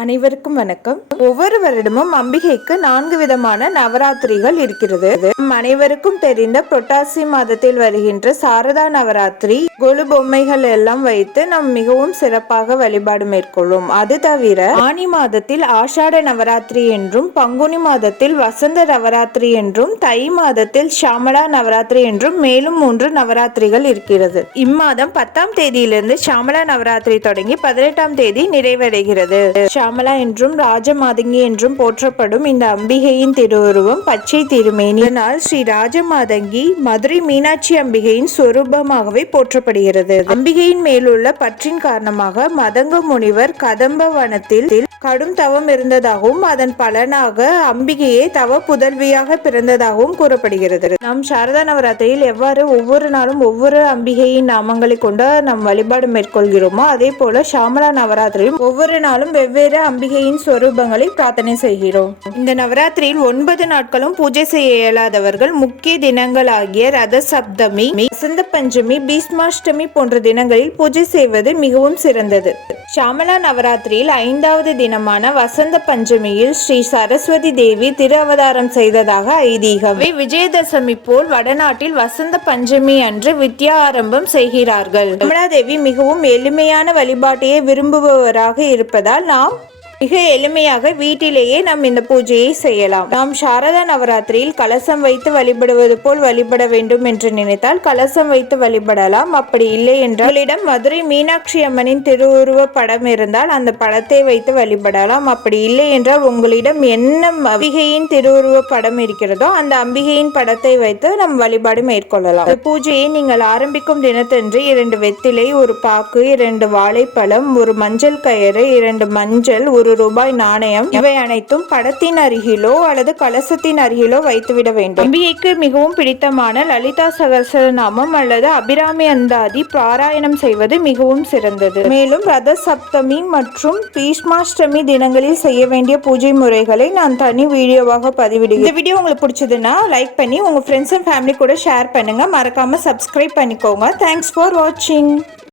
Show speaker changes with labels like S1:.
S1: அனைவருக்கும் வணக்கம். ஒவ்வொரு வருடமும் அம்பிகைக்கு நான்கு விதமான நவராத்திரிகள் இருக்கிறது. நம் அனைவருக்கும் தெரிந்த புரட்டாசி மாதத்தில் வருகின்ற சாரதா நவராத்திரி கொலு பொம்மைகள் எல்லாம் வைத்து நாம் மிகவும் சிறப்பாக வழிபாடு மேற்கொள்ளும் அது தவிர ஆனி மாதத்தில் ஆஷாட நவராத்திரி என்றும் பங்குனி மாதத்தில் வசந்த நவராத்திரி என்றும் தை மாதத்தில் ஷாமலா நவராத்திரி என்றும் மேலும் மூன்று நவராத்திரிகள் இருக்கிறது. இம்மாதம் பத்தாம் தேதியிலிருந்து ஷாமலா நவராத்திரி தொடங்கி பதினெட்டாம் தேதி நிறைவடைகிறது. ஷாமலா என்றும் ராஜமாதங்கி என்றும் போற்றப்படும் இந்த அம்பிகையின் திருவுருவம் பச்சை திருமேனி. இதனால் ஸ்ரீ ராஜமாதங்கி மதுரை மீனாட்சி அம்பிகையின் சொரூபமாகவே போற்றப்படுகிறது. அம்பிகையின் மேலுள்ள பற்றின் காரணமாக மதங்க முனிவர் கதம்ப வனத்தில் கடும் தவம் இருந்ததாகவும் அதன் பலனாக அம்பிகையே தவ புதல்வியாக பிறந்ததாகவும் கூறப்படுகிறது. நாம் சாரதா நவராத்திரியில் எவ்வாறு ஒவ்வொரு நாளும் ஒவ்வொரு அம்பிகையின் நாமங்களை கொண்டு நாம் வழிபாடு மேற்கொள்கிறோமோ அதே போல சாமலா நவராத்திரியும் ஒவ்வொரு நாளும் வெவ்வேறு அம்பிகையின் ஸ்வரூபங்களை பிரார்த்தனை செய்கிறோம். இந்த நவராத்திரியில் ஒன்பது நாட்களும் பூஜை செய்ய இயலாதவர்கள் முக்கிய தினங்களாகிய ரத சப்தமி வசந்த பஞ்சமி பீஷ்மாஷ்டமி போன்ற தினங்களில் பூஜை செய்வது மிகவும் சிறந்தது. ஷாமலா நவராத்திரியில் ஐந்தாவது தினமான வசந்த பஞ்சமியில் ஸ்ரீ சரஸ்வதி தேவி திரு அவதாரம் செய்ததாக ஐதீகம். விஜயதசமி போல் வடநாட்டில் வசந்த பஞ்சமி அன்று வித்யா ஆரம்பம் செய்கிறார்கள். கமலாதேவி மிகவும் எளிமையான வழிபாட்டையே விரும்புபவராக இருப்பதால் நாம் மிக எளிமையாக வீட்டிலேயே நாம் இந்த பூஜையை செய்யலாம். நாம் சாரதா நவராத்திரியில் கலசம் வைத்து வழிபடுவது போல் வழிபட வேண்டும் என்று நினைத்தால் கலசம் வைத்து வழிபடலாம். அப்படி இல்லை என்றால் உங்களிடம் மதுரை மீனாட்சி அம்மனின் திருவுருவ படம் இருந்தால் அந்த படத்தை வைத்து வழிபடலாம். அப்படி இல்லை என்றால் உங்களிடம் என்ன அம்பிகையின் திருவுருவ படம் இருக்கிறதோ அந்த அம்பிகையின் படத்தை வைத்து நம் வழிபாடு மேற்கொள்ளலாம். பூஜையை நீங்கள் ஆரம்பிக்கும் தினத்தன்று இரண்டு வெத்திலை ஒரு பாக்கு இரண்டு வாழைப்பழம் ஒரு மஞ்சள் கயிறு இரண்டு மஞ்சள் ஒரு ரூபாய் நாணயம் இவை அனைத்தும் படத்தின் அருகிலோ அல்லது கலசத்தின் அருகிலோ வைத்துவிட வேண்டும். அம்பிகைக்கு மிகவும் பிடித்தமான லலிதா சகசரநாமம் அல்லது அபிராமி அந்தாதி பாராயணம் செய்வது மிகவும் சிறந்தது. மேலும் ரத சப்தமி மற்றும் பீஷ்மாஷ்டமி தினங்களில் செய்ய வேண்டிய பூஜை முறைகளை நான் தனி வீடியோவாக பதிவிடுகிறேன். இந்த வீடியோ உங்களுக்கு பிடிச்சதுன்னா லைக் பண்ணி உங்க ஃப்ரெண்ட்ஸ் அண்ட் ஃபேமிலி கூட ஷேர் பண்ணுங்க. மறக்காம சப்ஸ்கிரைப் பண்ணிக்கோங்க. தேங்க்ஸ் ஃபார் வாட்சிங்